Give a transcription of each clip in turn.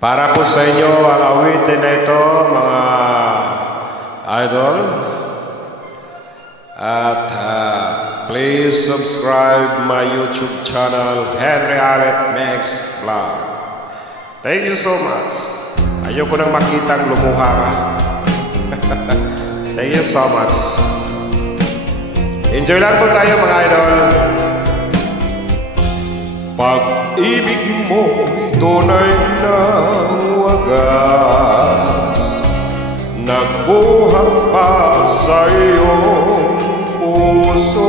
Para po sa inyo ang awitin na ito, mga idol. At please subscribe my YouTube channel, Henry Allet Max Vlog. Thank you so much. Ayoko nang makitang lumuha ka. Thank you so much. Enjoy lang po tayo, mga idol. Pag-ibig mo tunay na wagas, nagbuhat pa sa iyong puso.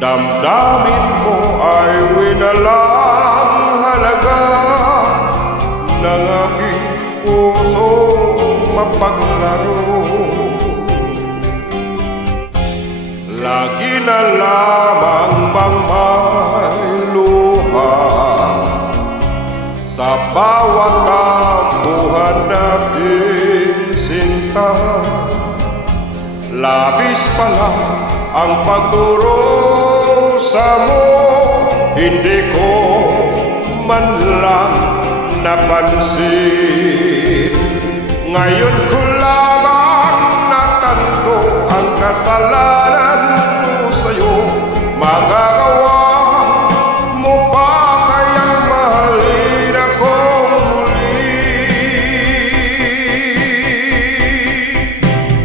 Damdamin mo ay winalang halaga ng aking puso mapaglaro. Lagi na lamang bang may luha sa bawat tampuhan natin, sinta. Labis pala ang pagdurusa mo, hindi ko man lang napansin. Ngayon ko lamang natanto ang kasalanan ko sa'yo. Magagawa mo pa kayang mahalin akong muli?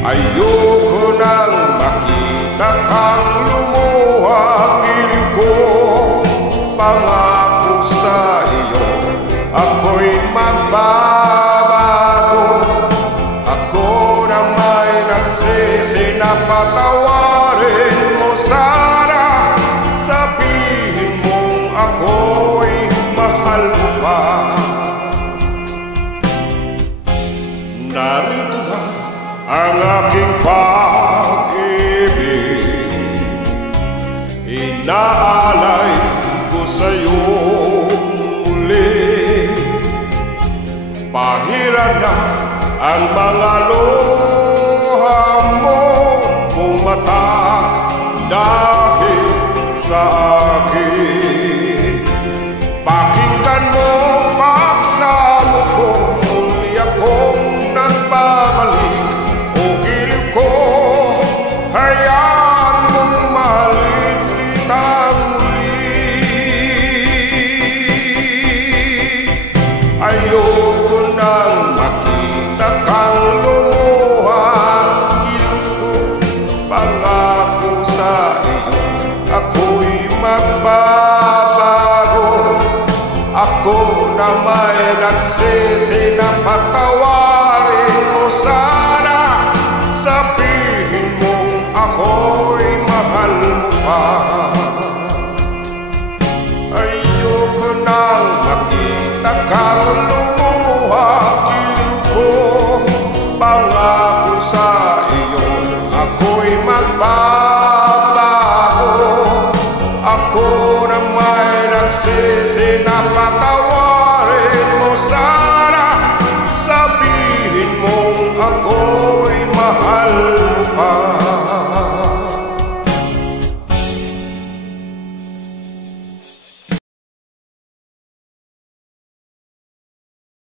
Ayoko nang makita kang lumuha, piling ko pangako sa iyo ako'y magbabago. Ako na may nagsisi na patawarin mo sana. Sabihin mong ako'y mahal mo pa. Narito na ang aking pag-ibig, inaalay ko sa'yo muli. Pahiran na ang mga luha mo, pumatak dahil sa akin. Pakinggan mo pagsamo ko, muli akong nagbabalik. Ugil ko, hayaan mong mahalin kita muli. Ayoko nang makita kang lumuha, pangako sa iyo ako'y magbabago. Ako na may nagsisi na patawarin mo sana. Sabihin mong ako'y mahal mo pa. Ayoko nang makita kang lumuha, piling ko pangako sa iyo ako'y magbabago. Ako na may nagsisi na patawarin mo sana. Sabihin mong ako'y mahal mo pa.